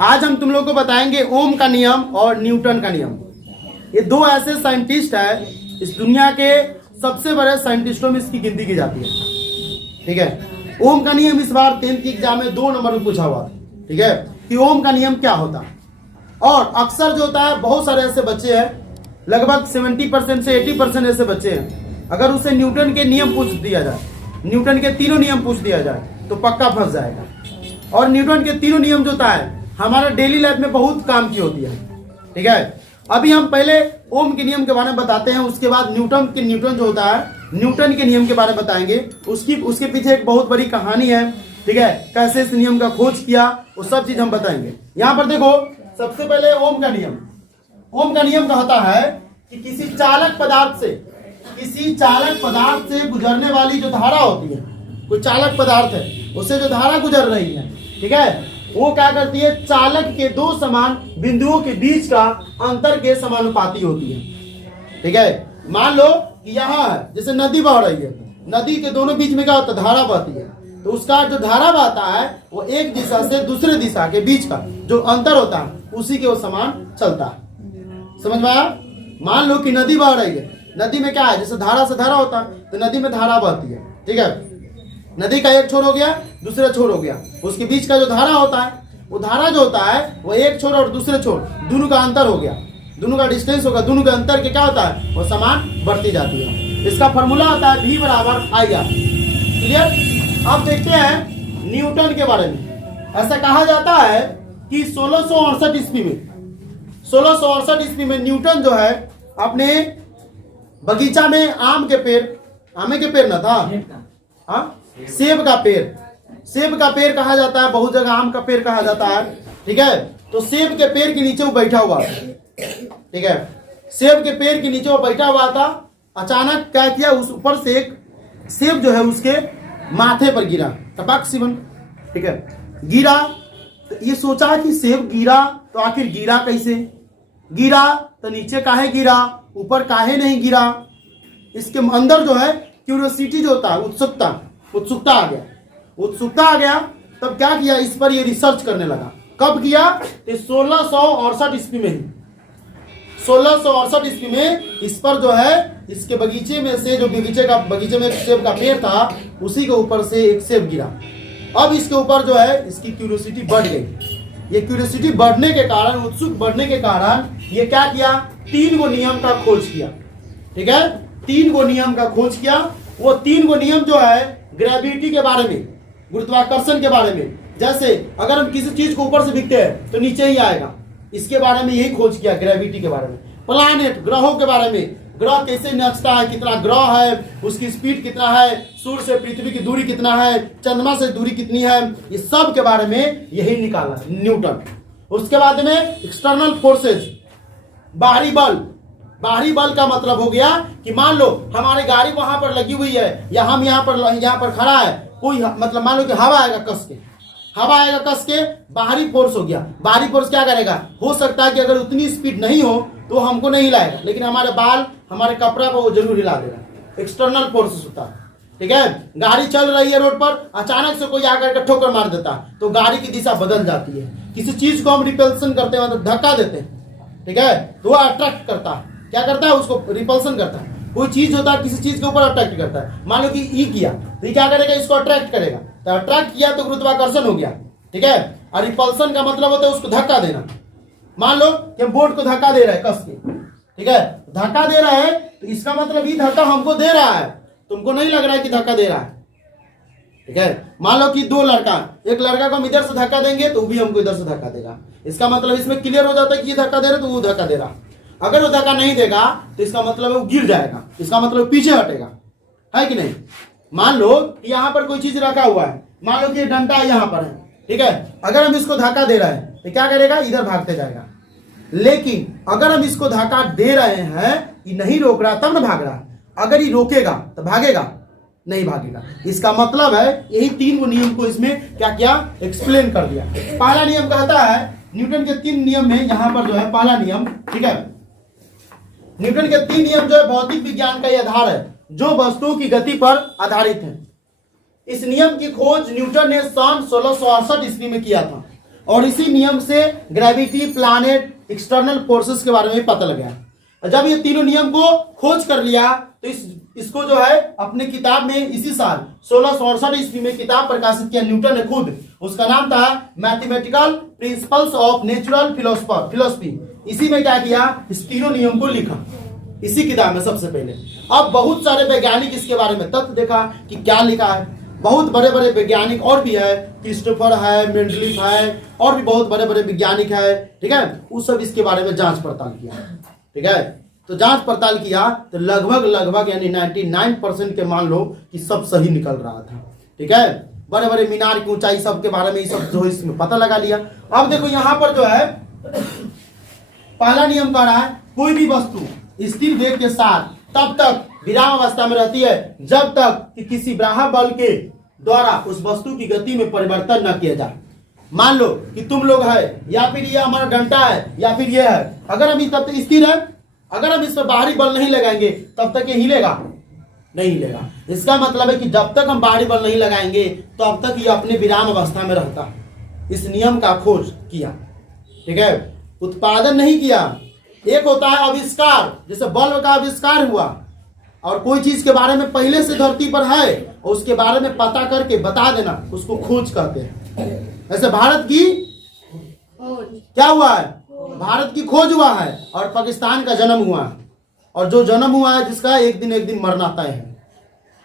आज हम तुम लोग को बताएंगे ओम का नियम और न्यूटन का नियम। ये दो ऐसे साइंटिस्ट है, इस दुनिया के सबसे बड़े साइंटिस्टों में इसकी गिनती की जाती है। ठीक है, ओम का नियम इस बार 10th की एग्जाम में 2 नंबर में पूछा हुआ था। ठीक है, कि ओम का नियम क्या होता है। और अक्सर जो होता है, बहुत सारे ऐसे बच्चे हैं, लगभग 70% से 80% ऐसे बच्चे हैं, अगर उसे न्यूटन के नियम पूछ दिया जाए, न्यूटन के तीनों नियम पूछ दिया जाए तो पक्का फंस जाएगा। और न्यूटन के तीनों नियम जो होता है हमारा डेली लाइफ में बहुत काम की होती है। ठीक है, अभी हम पहले ओम के नियम के बारे में बताते हैं, उसके बाद न्यूटन जो होता है न्यूटन के नियम के बारे में बताएंगे। उसके पीछे एक बहुत बड़ी कहानी है। ठीक है, कैसे इस नियम का खोज किया वो सब चीज हम बताएंगे। यहाँ पर देखो, सबसे पहले ओम का नियम। ओम का नियम कहता है कि किसी चालक पदार्थ से गुजरने वाली जो धारा होती है, कोई चालक पदार्थ है उससे जो धारा गुजर रही है, ठीक है, वो क्या करती है, चालक के दो समान बिंदुओं के बीच का अंतर के समानुपाती होती है। ठीक है, मान लो कि यहाँ है, जैसे नदी बह रही है, नदी के दोनों बीच में क्या होता है, धारा बहती है, तो उसका जो धारा बहता है वो एक दिशा से दूसरे दिशा के बीच का जो अंतर होता है उसी के वो समान चलता है। समझ में आया? मान लो कि नदी बह रही है, नदी में क्या है, जैसे धारा से धारा होता है तो नदी में धारा बहती है। ठीक है, नदी का एक छोर हो गया, दूसरा छोर हो गया, उसके बीच का जो धारा होता है, वो धारा जो होता है वो एक छोर और दूसरे छोर दोनों का अंतर हो गया, दोनों का डिस्टेंस होगा, दोनों के अंतर के क्या होता है, वो समान बढ़ती जाती है। इसका फॉर्मूला होता है V बराबर I R। क्लियर? अब देखते हैं न्यूटन के बारे में। ऐसा कहा जाता है कि 1668 ईस्वी में न्यूटन जो है अपने बगीचा में आम के पेड़ न था, सेब का पेड़ कहा जाता है, बहुत जगह आम का पेड़ कहा जाता है। ठीक है, तो सेब के पेड़ के नीचे वो बैठा हुआ था। ठीक है, सेब के पेड़ के नीचे वो बैठा हुआ था। अचानक क्या किया, उस ऊपर से एक सेब जो है उसके माथे पर गिरा, टपक सिवन। ठीक है, गिरा तो ये सोचा कि सेब गिरा तो आखिर गिरा कैसे, गिरा तो नीचे काहे गिरा, ऊपर काहे नहीं गिरा। इसके अंदर जो है क्यूरियोसिटी जो होता है, उत्सुकता आ गया। तब क्या किया, इस पर ये रिसर्च करने लगा। कब किया, 1668 ईस्वी में ही। 1668 ईस्वी में इस पर जो है, इसके बगीचे में से जो बगीचे में सेब का पेड़ था उसी के ऊपर से एक सेब गिरा। अब इसके ऊपर जो है इसकी क्यूरियोसिटी बढ़ गई। ये क्यूरियोसिटी बढ़ने के कारण, उत्सुक बढ़ने के कारण ये क्या किया, 3 गो नियम का खोज किया। ठीक है, 3 गो नियम का खोज किया। वो 3 गो नियम जो है ग्रेविटी के बारे में, गुरुत्वाकर्षण के बारे में, जैसे अगर हम किसी चीज को ऊपर से दिखते हैं तो नीचे ही आएगा, इसके बारे में यही खोज किया, ग्रेविटी के बारे में। प्लैनेट, ग्रहों के बारे में, ग्रह कैसे नचता है, कितना ग्रह है, उसकी स्पीड कितना है, सूर्य से पृथ्वी की दूरी कितना है, चंद्रमा से दूरी कितनी है, ये सब के बारे में यही निकाला न्यूटन। उसके बाद में एक्सटर्नल फोर्सेज, बाहरी बल का मतलब हो गया कि मान लो हमारी गाड़ी वहां पर लगी हुई है या हम यहाँ पर खड़ा है, कोई मतलब मान लो कि हवा आएगा कस के, बाहरी फोर्स हो गया। बाहरी फोर्स क्या करेगा, हो सकता है कि अगर उतनी स्पीड नहीं हो तो हमको नहीं हिलाएगा, लेकिन हमारे बाल, हमारे कपड़ा को वो जरूर हिला देगा। एक्सटर्नल फोर्सेस होता है। ठीक है, गाड़ी चल रही है रोड पर, अचानक से कोई आकर के ठोकर मार देता है तो गाड़ी की दिशा बदल जाती है। किसी चीज को हम रिपल्सन करते हैं, मतलब धक्का देते हैं, ठीक है, तो वो अट्रैक्ट करता है, क्या करता है, उसको रिपल्सन करता है। कोई चीज होता है किसी चीज के ऊपर अट्रैक्ट करता है, मान लो कि ई किया तो क्या करेगा, इसको अट्रैक्ट करेगा, तो अट्रैक्ट किया तो गुरुत्वाकर्षण हो गया। ठीक है, और रिपल्सन का मतलब होता है उसको धक्का देना। मान लो कि हम बोर्ड को धक्का दे रहे हैं कस के, ठीक है, धक्का दे रहा है तो इसका मतलब ये धक्का हमको दे रहा है, तुमको नहीं लग रहा है कि धक्का दे रहा है। ठीक है, मान लो कि एक लड़का को हम इधर से धक्का देंगे तो वो भी हमको इधर से धक्का देगा, इसका मतलब इसमें क्लियर हो जाता है कि ये धक्का दे रहा है तो वो धक्का दे रहा। अगर वो धक्का नहीं देगा तो इसका मतलब वो गिर जाएगा, इसका मतलब पीछे हटेगा, है कि नहीं। मान लो कि यहाँ पर कोई चीज रखा हुआ है, मान लो कि डंडा यहाँ पर है, ठीक है, अगर हम इसको धक्का दे रहे हैं तो क्या करेगा, इधर भागते जाएगा। लेकिन अगर हम इसको धक्का दे रहे हैं, ये नहीं रोक रहा तब ना भाग रहा, अगर ये रोकेगा तो भागेगा, नहीं भागेगा। इसका मतलब है यही 3 गो नियम को इसमें क्या किया, एक्सप्लेन कर दिया। पहला नियम कहता है, न्यूटन के 3 नियम में यहाँ पर जो है पहला नियम, ठीक है, न्यूटन के 3 नियम जो है भौतिक विज्ञान का आधार है, जो वस्तुओं की गति पर आधारित है। इस नियम की खोज न्यूटन ने सन 1668 ईस्वी में किया था। और इसी नियम से ग्रेविटी, प्लैनेट, एक्सटर्नल फोर्सेस के बारे में भी पता लगा। जब ये तीनों नियम को खोज कर लिया तो इसको जो है अपने किताब में इसी साल 1668 ईस्वी में किताब प्रकाशित किया न्यूटन ने खुद। उसका नाम था mathematical principles of natural philosophy. इसी में क्या किया, इस तीनों नियम को लिखा इसी किताब में सबसे पहले। अब बहुत सारे वैज्ञानिक इसके बारे में तथ्य देखा कि क्या लिखा है। बहुत बड़े बड़े वैज्ञानिक और भी है, क्रिस्टोफर है, मेंडलीफ है, और भी बहुत बड़े बड़े वैज्ञानिक है, ठीक है। वो सब इसके बारे में जांच पड़ताल किया, ठीक है। तो जांच पड़ताल किया तो लगभग यानी 99% के मान लो कि सब सही निकल रहा था, ठीक है। बड़े बड़े मीनार की ऊंचाई सब के बारे में ये सब जो इसमें पता लगा लिया। अब देखो यहाँ पर जो है पहला नियम कह रहा है कोई भी वस्तु स्थिर वेग के साथ तब तक विराम अवस्था में रहती है जब तक कि किसी बाह्य बल के द्वारा उस वस्तु की गति में परिवर्तन न किया जाए। मान लो कि तुम लोग है या फिर ये हमारा डंडा है या फिर ये है, अगर हम तब तक स्थिर है, अगर हम इस पर बाहरी बल नहीं लगाएंगे तब तक ये हिलेगा नहीं हिलेगा। इसका मतलब है कि जब तक हम बाहरी बल नहीं लगाएंगे तो अब तक ये अपने विराम अवस्था में रहता है। इस नियम का खोज किया, ठीक है, उत्पादन नहीं किया। एक होता है आविष्कार, जैसे बल्ब का आविष्कार हुआ और कोई चीज के बारे में पहले से धरती पर है और उसके बारे में पता करके बता देना, उसको खोज कहते हैं। ऐसे भारत की क्या हुआ है, भारत की खोज हुआ है और पाकिस्तान का जन्म हुआ है, और जो जन्म हुआ है जिसका एक दिन मरना तय है।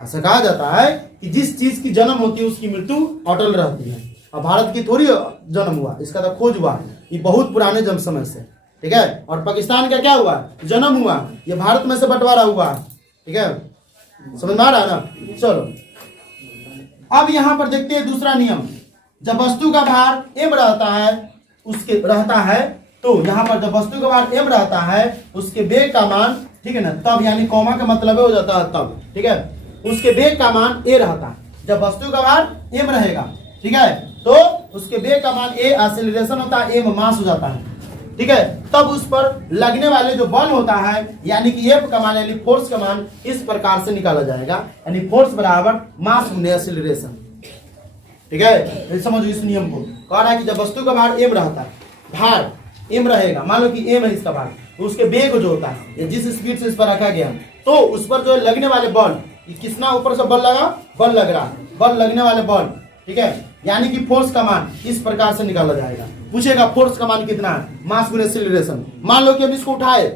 ऐसा कहा जाता है कि जिस चीज की जन्म होती है उसकी मृत्यु अटल रहती है, और भारत की थोड़ी जन्म हुआ, इसका तो खोज हुआ ये बहुत पुराने जन्म समय से, ठीक है। और पाकिस्तान का क्या हुआ, जन्म हुआ, ये भारत में से बंटवारा हुआ, ठीक है। समझ में आ रहा है ना। चलो अब यहां पर देखते हैं दूसरा नियम। जब वस्तु का भार m रहता है तो यहाँ पर जब वस्तु का भार m रहता है उसके वेग का मान, ठीक है ना, तब यानी कॉमा का मतलब हो जाता है तब, ठीक है, उसके वेग का मान a रहता है। जब वस्तु का भार m रहेगा, ठीक है, तो उसके वेग का मान a, एक्सेलरेशन होता है, m मास हो जाता है, ठीक है। तब उस पर लगने वाले जो बल होता है यानी कि F का मान यानी फोर्स का मान इस प्रकार से निकाला जाएगा, यानी फोर्स बराबर मास गुने एक्सेलरेशन, ठीक है। समझो इस नियम को। कह रहा है कि जब वस्तु का भार m रहता है, भार m रहेगा, मान लो कि m है इसका भार, तो उसके वेग जो होता है जिस स्पीड से इस पर रखा गया तो उस पर जो लगने वाले बल, कितना ऊपर से बल लगा, बल लग रहा है, बल लगने वाले बल, ठीक है, यानी कि फोर्स का मान इस प्रकार से निकाला जाएगा। पूछेगा फोर्स का मान कितना है, मास गुने एक्सेलरेशन। मान लो कि हम इसको उठाए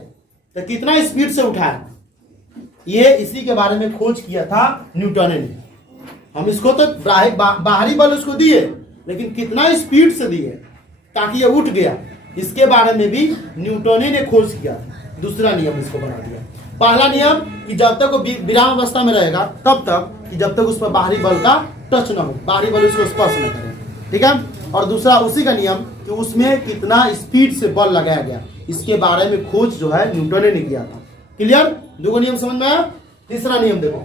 तो कितना स्पीड से उठाए, ये इसी के बारे में खोज किया था न्यूटन ने। हम इसको तो बाहरी बल उसको दिए लेकिन कितना स्पीड से दिए ताकि ये उठ गया, इसके बारे में भी न्यूटन ने खोज किया। दूसरा नियम इसको बना दिया। पहला नियम कि जब तक वो विराम अवस्था में रहेगा तब तक कि जब तक उस पर बाहरी बल का टच ना हो, बाहरी बल उसको स्पर्श न करे, ठीक है। और दूसरा उसी का नियम कि उसमें कितना स्पीड से बल लगाया गया, इसके बारे में खोज जो है न्यूटन ने किया था। क्लियर, दो नियम समझ में आया। तीसरा नियम देखो,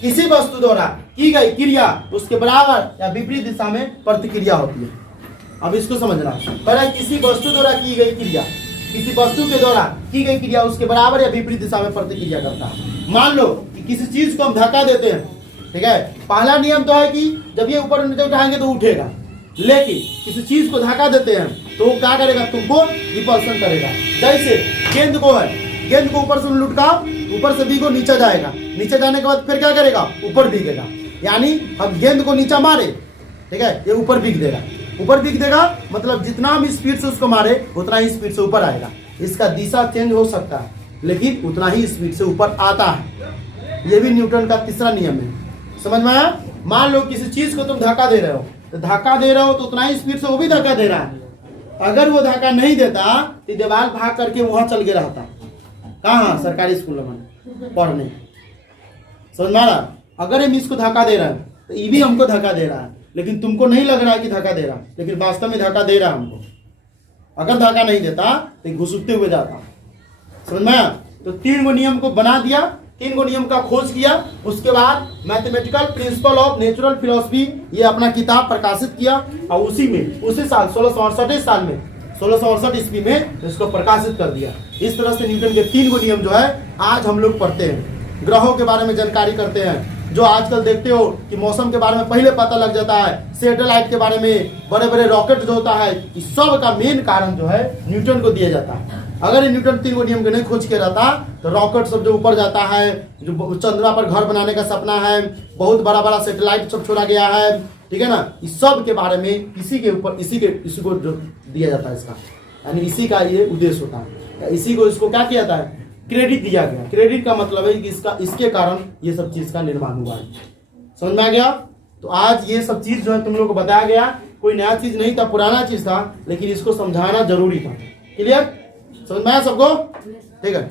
किसी वस्तु द्वारा की गई क्रिया उसके बराबर या विपरीत दिशा में प्रतिक्रिया होती है। अब इसको समझना, पहले किसी वस्तु द्वारा की गई क्रिया, किसी वस्तु के द्वारा की गई क्रिया उसके बराबर या विपरीत दिशा में प्रतिक्रिया करता है। मान लो कि किसी चीज को हम धक्का देते हैं, ठीक है, पहला नियम तो है कि जब ये ऊपर नीचे उठाएंगे तो उठेगा, लेकिन किसी चीज को धक्का देते हैं तो वो क्या करेगा, तुमको रिपल्सन करेगा। जैसे गेंद को है, गेंद को ऊपर से लुटकाओ, ऊपर से भीगो, नीचे जाएगा, नीचे जाने के बाद फिर क्या करेगा, ऊपर भीगेगा। यानी हम गेंद को नीचे मारे, ठीक है, ये ऊपर भीग देगा, ऊपर भीग देगा मतलब जितना हम स्पीड से उसको मारे उतना ही स्पीड से ऊपर आएगा। इसका दिशा चेंज हो सकता है लेकिन उतना ही स्पीड से ऊपर आता है। ये भी न्यूटन का तीसरा नियम है। समझ में आया। मान लो किसी चीज को तुम धक्का दे रहे हो, तो धक्का दे रहे हो तो उतना ही स्पीड से वो भी धक्का दे रहा है। अगर वो धक्का नहीं देता तो दीवार भाग करके वहां चल गया रहता, कहाँ, सरकारी स्कूल में पढ़ने। समझ में आ रहा। अगर हम इसको धक्का दे रहे हैं तो ये भी हमको धक्का दे रहा है, लेकिन तुमको नहीं लग रहा है कि धक्का दे रहा, लेकिन वास्तव में धक्का दे रहा है हमको। अगर धक्का नहीं देता तो घुसुकते हुए जाता। समझ में आया। तो 3 गो नियम को बना दिया, 3 गो नियम का खोज किया। उसके बाद mathematical principle of natural philosophy ये अपना किताब प्रकाशित किया और उसी साल 1668 साल में 1668 ईस्वी में इसको प्रकाशित कर दिया। इस तरह से न्यूटन के 3 गो नियम जो है आज हम लोग पढ़ते हैं, ग्रहों के बारे में जानकारी करते हैं, जो आजकल देखते हो कि मौसम के बारे में पहले पता लग जाता है, सैटेलाइट के बारे में, बड़े बड़े रॉकेट जो होता है, इस सब का मेन कारण जो है न्यूटन को दिया जाता है। अगर ये न्यूटन 3 नियम के नहीं खोज के रहता तो रॉकेट सब जो ऊपर जाता है, जो चंद्रमा पर घर बनाने का सपना है, बहुत बड़ा बड़ा सैटेलाइट सब छोड़ा गया है, ठीक है ना, इस सब के बारे में इसी के ऊपर इसी को जो दिया जाता है इसका, यानी इसी का ये उद्देश्य होता है, इसी को इसको क्या किया जाता है, क्रेडिट दिया गया। क्रेडिट का मतलब है कि इसके कारण ये सब चीज का निर्माण हुआ है। समझ में आ गया? तो आज ये सब चीज जो है तुम लोग को बताया गया, कोई नया चीज नहीं था, पुराना चीज था, लेकिन इसको समझाना जरूरी था। क्लियर? समझ में आया सबको? ठीक है।